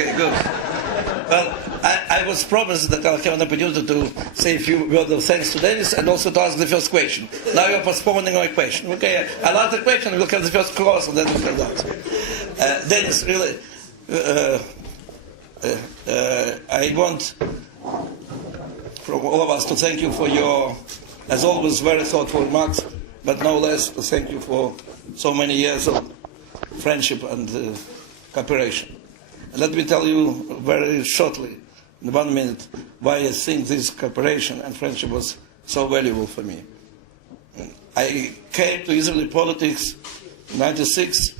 Okay, good. Well, I was promised that I'll have an opportunity to say a few words of thanks to Dennis and also to ask the first question. Now you're postponing my question. Okay, I'll ask the question, we'll have the first clause, and then we'll have that. Dennis, really, I want from all of us to thank you for your, as always, very thoughtful remarks, but no less to thank you for so many years of friendship and cooperation. And let me tell you very shortly, in 1 minute, why I think this cooperation and friendship was so valuable for me. I came to Israeli politics in 1996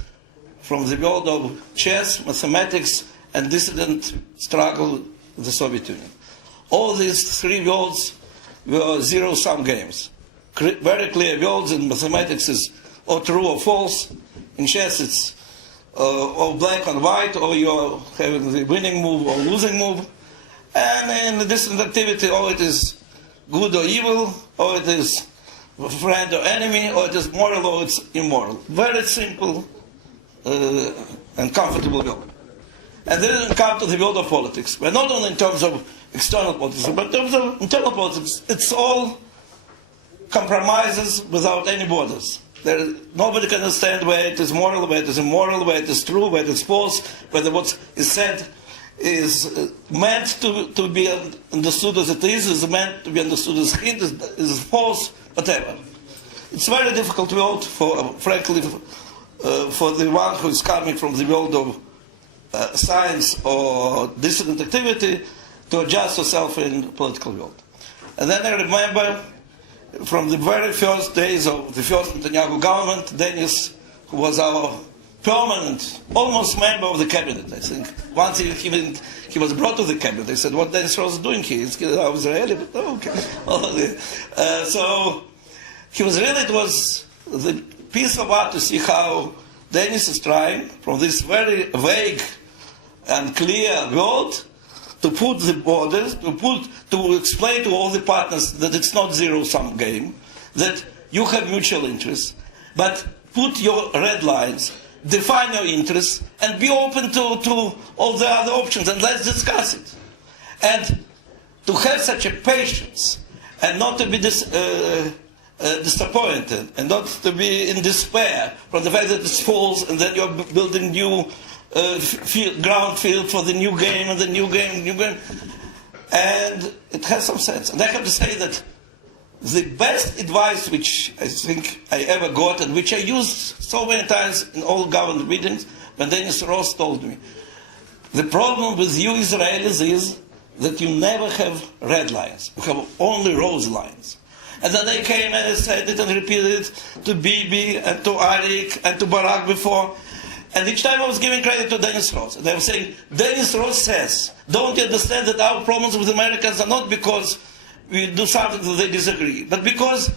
from the world of chess, mathematics, and dissident struggle with the Soviet Union. All these three worlds were zero-sum games. Very clear worlds. In mathematics is or true or false. In chess it's or black and white, or you're having the winning move or losing move. And in the distant activity, or it is good or evil, or it is friend or enemy, or it is moral or it's immoral. Very simple and comfortable world. And then we come to the world of politics, where not only in terms of external politics, but in terms of internal politics, it's all compromises without any borders. Nobody can understand where it is moral, where it is immoral, where it is true, where it is false, whether what is said is meant to be understood as it is meant to be understood as hint, is false, whatever. It's a very difficult world, frankly, for the one who is coming from the world of science or dissident activity to adjust yourself in the political world. And then I remember from the very first days of the first Netanyahu government, Dennis, who was our permanent, almost member of the cabinet, I think. Once he was brought to the cabinet, they said, what Dennis Ross is doing here? He's Israeli, but okay. So he was really, it was the piece of art to see how Dennis is trying, from this very vague and clear world, to put the borders, to explain to all the partners that it's not zero-sum game, that you have mutual interests, but put your red lines, define your interests, and be open to all the other options, and let's discuss it. And to have such a patience, and not to be disappointed, and not to be in despair from the fact that it falls, and then you're building new ground field for the new game, and the new game. And it has some sense. And I have to say that the best advice which I think I ever got, and which I used so many times in all government meetings, when Dennis Ross told me, the problem with you Israelis is that you never have red lines. You have only rose lines. And then they came and said it and repeated it to Bibi and to Arik and to Barak before. And each time I was giving credit to Dennis Ross. And I was saying, Dennis Ross says, don't you understand that our problems with Americans are not because we do something that they disagree, but because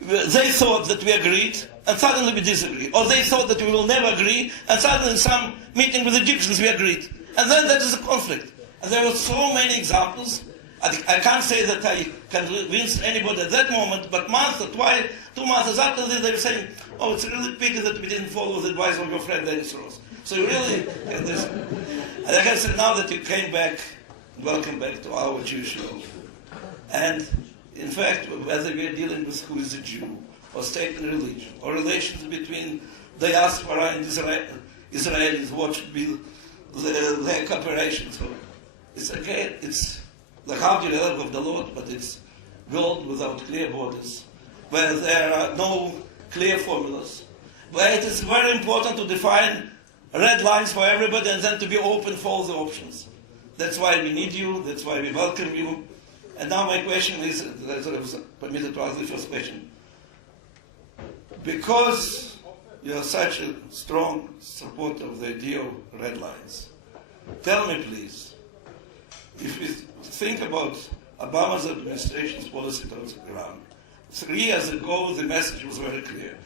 they thought that we agreed and suddenly we disagree. Or they thought that we will never agree and suddenly in some meeting with Egyptians we agreed. And then that is a conflict. And there were so many examples. I can't say that I can convince anybody at that moment, but months or 2 months after this, they were saying, oh, it's a really pity that we didn't follow the advice of your friend Dennis Ross. So you really, and I can say now that you came back, welcome back to our Jewish world. And in fact, whether we are dealing with who is a Jew, or state and religion, or relations between diaspora and Israelis, what should be their cooperation. So it's the hard of the Lord, but it's world without clear borders, where there are no clear formulas, where it is very important to define red lines for everybody and then to be open for all the options. That's why we need you, that's why we welcome you. And now my question is, I was permitted to ask the first question. Because you are such a strong supporter of the idea of red lines, tell me please, if we think about Obama's administration's policy towards Iran, 3 years ago the message was very clear.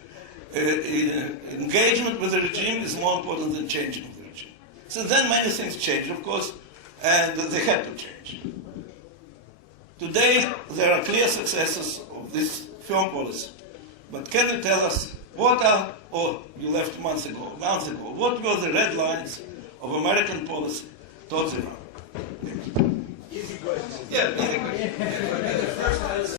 Engagement with the regime is more important than changing the regime. So then many things changed, of course, and they had to change. Today there are clear successes of this firm policy. But can you tell us what are, or you left months ago, what were the red lines of American policy Totally not. Easy going. Yeah, easy going.